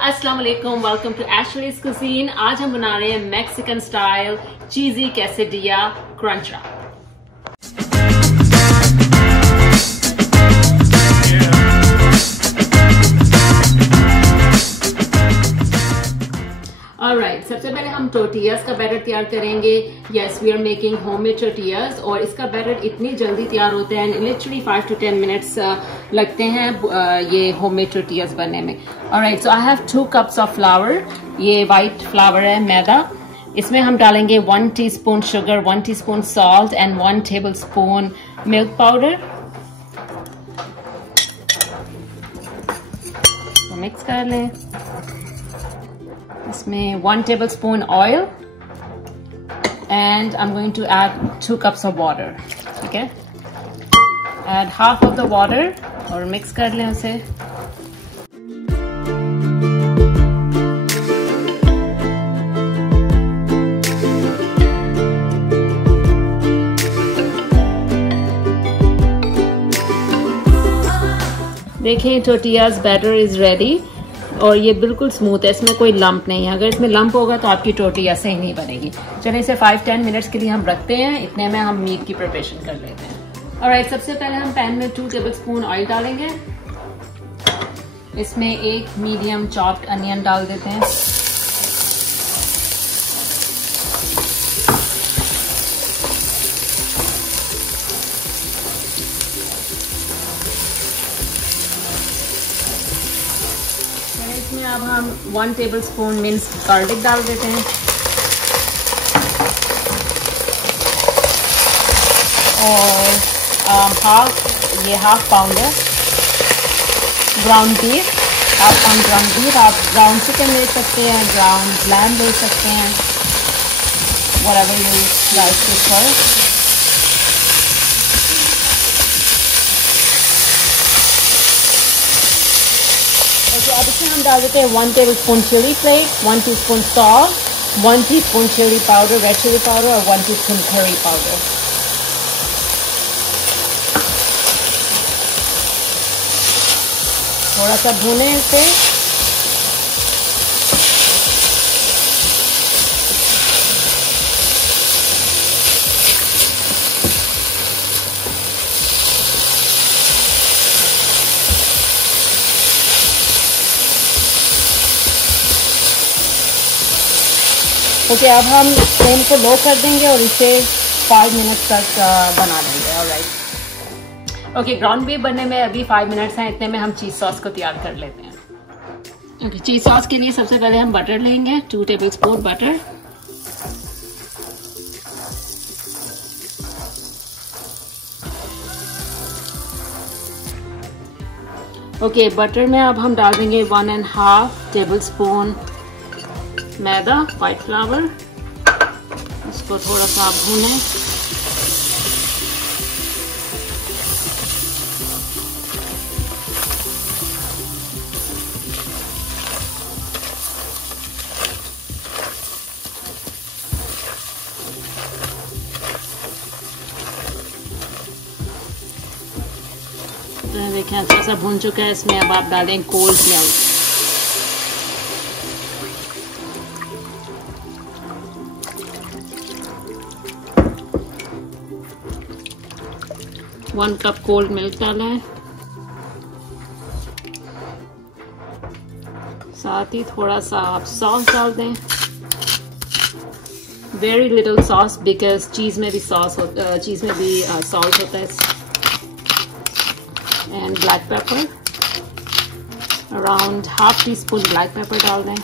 अस्सलाम वालेकुम, welcome to एशलीज cuisine. आज हम बना रहे हैं Mexican style cheesy quesadilla crunch wrap. Alright, सबसे पहले हम टोर्टियाज का बैटर तैयार करेंगे। Yes, we are making homemade tortillas और इसका बैटर इतनी जल्दी तैयार होता है, लिटरली 5 to 10 मिनट्स लगते हैं ये होममेड टोर्टियाज बनने में। Alright, so I have 2 cups of flower. ये वाइट फ्लावर है, मैदा। इसमें हम डालेंगे 1 teaspoon sugar, 1 teaspoon salt and 1 tablespoon milk powder. तो मिक्स कर लें। इसमें 1 tablespoon oil and I'm going to add 2 cups of water. ठीक है, add half of the water और मिक्स कर लें उसे। देखें, टोर्टियाज बैटर इज रेडी और ये बिल्कुल स्मूथ है, इसमें कोई लंप नहीं है। अगर इसमें लंप होगा तो आपकी टोर्टिया सही नहीं बनेगी। चलिए इसे 5-10 मिनट्स के लिए हम रखते हैं। इतने में हम मीट की प्रिपरेशन कर लेते हैं। ऑलराइट, सबसे पहले हम पैन में 2 टेबलस्पून ऑयल डालेंगे। इसमें 1 मीडियम चॉप्ड अनियन डाल देते हैं। इसमें अब हम 1 टेबलस्पून मिंस्ड गार्लिक डाल देते हैं और हाफ पाउंड है ground beef. Half pound ground beef. आप ग्राउंड चिकन ले सकते हैं, ग्राउंड लैम्ब ले सकते हैं, व्हाटएवर यू लाइक प्रेफर। तो अब इसमें हम डाल देते हैं 1 tablespoon chili flakes, 1 teaspoon salt, 1 teaspoon chili powder, red chili powder और 1 टीस्पून करी पाउडर। थोड़ा सा भूनें इसे। ओके, अब हम फ्लेम को लो कर देंगे और इसे 5 मिनट्स तक बना देंगे। ऑलराइट, ओके, ग्राउंड बीफ बनने में अभी 5 मिनट्स हैं। इतने में हम चीज सॉस को तैयार कर लेते हैं। ओके, चीज सॉस के लिए सबसे पहले हम बटर लेंगे, 2 टेबलस्पून बटर। ओके, बटर में अब हम डाल देंगे 1.5 टेबलस्पून मैदा, वाइट फ्लावर। इसको थोड़ा सा भूनें। तो देखें अच्छा सा भून चुका है। इसमें अब आप डालें cold milk. One cup cold milk डाला है, साथ ही थोड़ा सा आप सॉस डाल दें। वेरी लिटिल सॉस बिकॉज चीज में भी सॉस होता, चीज में भी सॉल्ट होता है। And black pepper, around half teaspoon black pepper डाल दें।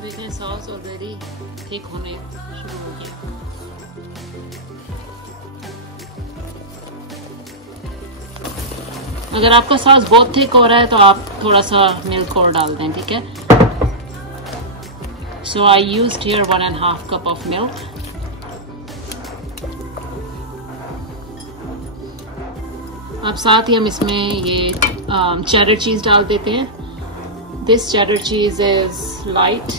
देखें, सॉस ऑलरेडी थिक होने शुरू हो गया। अगर आपका सॉस बहुत थिक हो रहा है तो आप थोड़ा सा मिल्क और डाल दें, ठीक है। So I used here 1.5 cup of milk. अब साथ ही हम इसमें ये चेडर चीज डाल देते हैं, this cheddar cheese is light,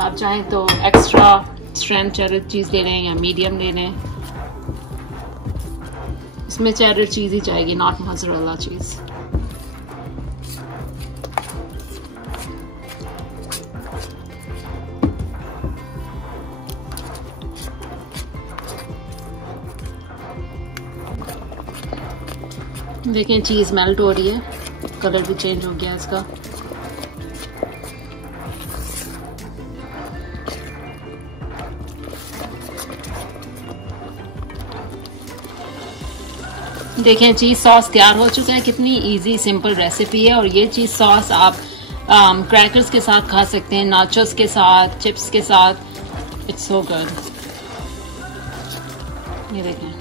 आप चाहें तो एक्स्ट्रा स्ट्रेंथ चेडर चीज़ ले लें या मीडियम ले लें। इसमें चेडर चीज़ ही जाएगी, नॉट मोज़रेला चीज़। देखें चीज़ मेल्ट हो रही है, कलर भी चेंज हो गया इसका। देखें चीज़ सॉस तैयार हो चुका है। कितनी इजी सिंपल रेसिपी है। और ये चीज़ सॉस आप क्रैकर्स के साथ खा सकते हैं, नाचोस के साथ, चिप्स के साथ। It's so good. ये देखें,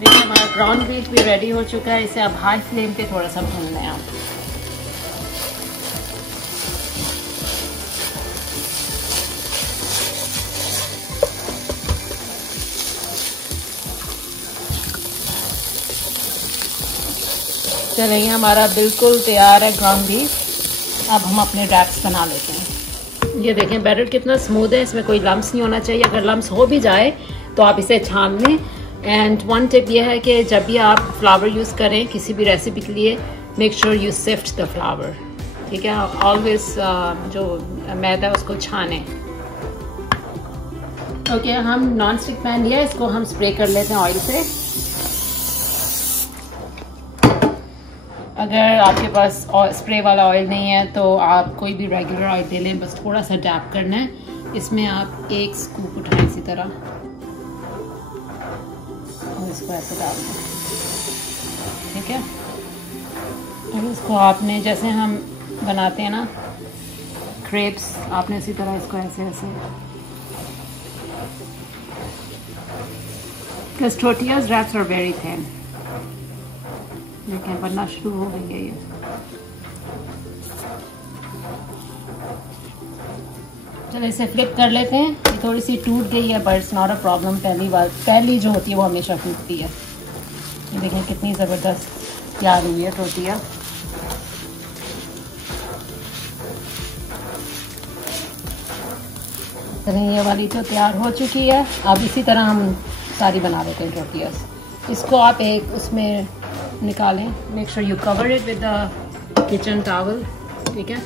देखिए हमारा ग्राउंड बीफ भी रेडी हो चुका है। इसे अब हाई फ्लेम पे थोड़ा सा भूनना है आप। चलिए हमारा बिल्कुल तैयार है ग्राउंड बीफ। अब हम अपने रैप्स बना लेते हैं। ये देखें बैटर कितना स्मूथ है, इसमें कोई लम्स नहीं होना चाहिए। अगर लम्स हो भी जाए तो आप इसे छान लें। एंड वन टिप ये है कि जब भी आप फ्लावर यूज़ करें किसी भी रेसिपी के लिए, make sure you sift the flour. ठीक है, आप ऑलवेज जो मैदा उसको छानें। ओके, हम नॉन स्टिक पैन लिया, इसको हम स्प्रे कर लेते हैं ऑयल से। अगर आपके पास स्प्रे वाला ऑयल नहीं है तो आप कोई भी रेगुलर ऑयल ले लें, बस थोड़ा सा डैप करना है। इसमें आप एक स्कूप उठाएं इसी तरह और इसको ऐसे डाल दें। ठीक है, और इसको आपने जैसे हम बनाते हैं ना क्रेप्स, आपने इसी तरह इसको ऐसे ऐसे, because tortillas wraps are very thin। देखें बनना शुरू हो गई है ये। चलो इसे फ्लिप कर लेते हैं। ये थोड़ी सी टूट गई है but it's not a problem. पहली जो होती है वो हमेशा टूटती है। ये देखें कितनी ज़बरदस्त तैयार हुई है टोटिया। चलिए ये वाली तो तैयार हो चुकी है। अब इसी तरह हम सारी बना लेते हैं टोटियास। इसको आप एक उसमें निकालें। Make sure you cover it with the kitchen towel. ठीक है,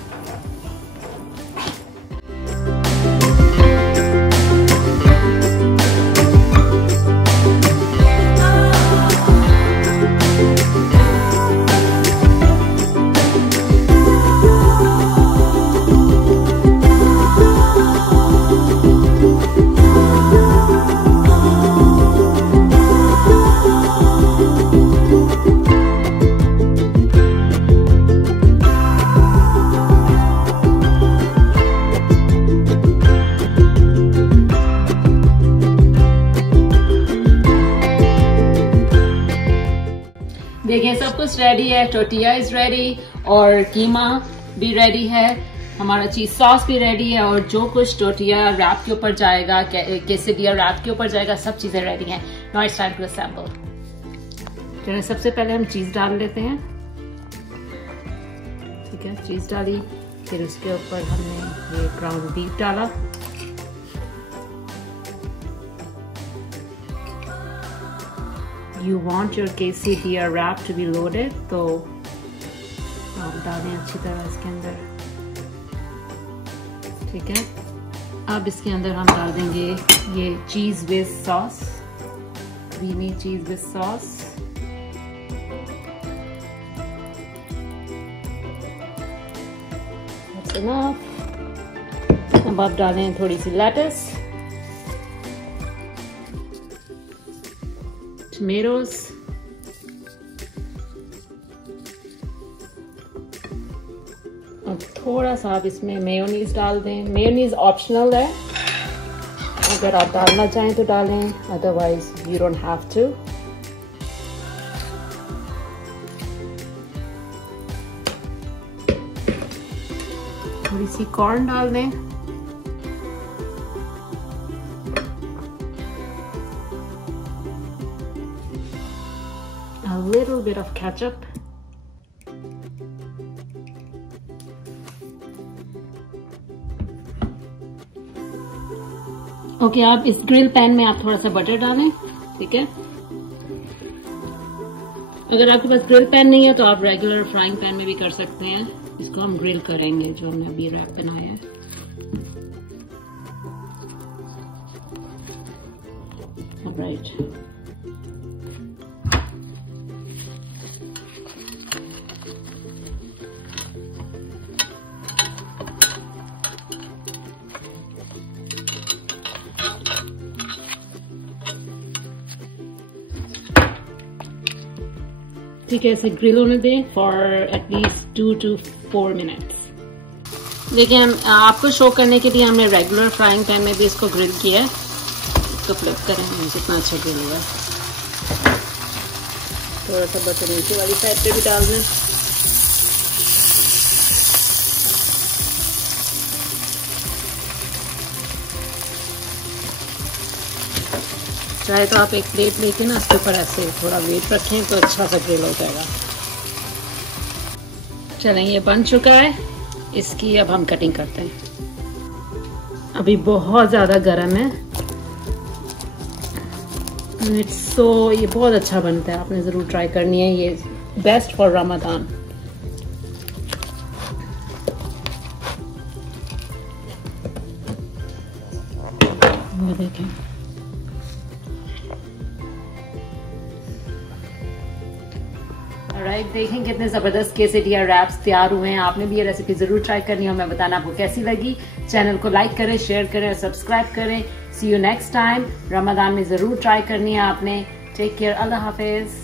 देखिए सब कुछ रेडी है। टोर्टिया इज रेडी और कीमा भी रेडी है। हमारा चीज सॉस भी रेडी है और जो कुछ टोर्टिया रैप के ऊपर जाएगा, quesadilla रैप के ऊपर जाएगा, सब चीजें रेडी हैं। Now it's time to assemble. चलिए सबसे पहले हम चीज डाल लेते हैं। ठीक है, चीज डाली, फिर उसके ऊपर हमने ये ग्राउंड बीफ डाला। You want your quesadilla wrap to be loaded, तो आप डालें अच्छी तरह इसके अंदर। ठीक है, अब इसके अंदर हम डाल देंगे ये चीज with sauce, creamy cheese with sauce. That's enough। अब आप डालें थोड़ी सी लेटस, tomatoes, अब थोड़ा सा आप इसमें मेयोनीज डाल दें। मेयोनीज ऑप्शनल है, अगर आप डालना चाहें तो डालें, otherwise you don't have to. थोड़ी सी कॉर्न डाल दें। little bit of ketchup. Okay, आप इस ग्रिल पैन में आप थोड़ा सा बटर डालें, ठीक है। अगर आपके पास ग्रिल पैन नहीं है तो आप रेगुलर फ्राइंग पैन में भी कर सकते हैं। इसको हम ग्रिल करेंगे जो हमने अभी रैप बनाया है। राइट, ठीक है, इसे ग्रिल होने दें फॉर एटलीस्ट 2 to 4 मिनट्स। देखिए, आपको शो करने के लिए हमने रेगुलर फ्राइंग पैन में भी इसको ग्रिल किया है। इसको फ्लिप करें, कितना अच्छा ग्रिल हुआ है। थोड़ा सा बटर नीचे वाली साइड पे भी डाल दें। चाहे तो आप एक प्लेट लेके ना इसके ऊपर ऐसे थोड़ा वेट रखें तो अच्छा सा ग्रिल हो जाएगा। चलें, ये बन चुका है, इसकी अब हम कटिंग करते हैं। अभी बहुत ज़्यादा गर्म है। ये बहुत अच्छा बनता है, आपने ज़रूर ट्राई करनी है। ये बेस्ट फॉर रमज़ान। वो देखें, राइट, देखें कितने ज़बरदस्त quesadilla रैप्स तैयार हुए हैं। आपने भी ये रेसिपी ज़रूर ट्राई करनी है। मैं बताना आपको कैसी लगी। चैनल को लाइक करें, शेयर करें और सब्सक्राइब करें। सी यू नेक्स्ट टाइम। रमज़ान में ज़रूर ट्राई करनी है आपने। टेक केयर, अल्लाह हाफिज़।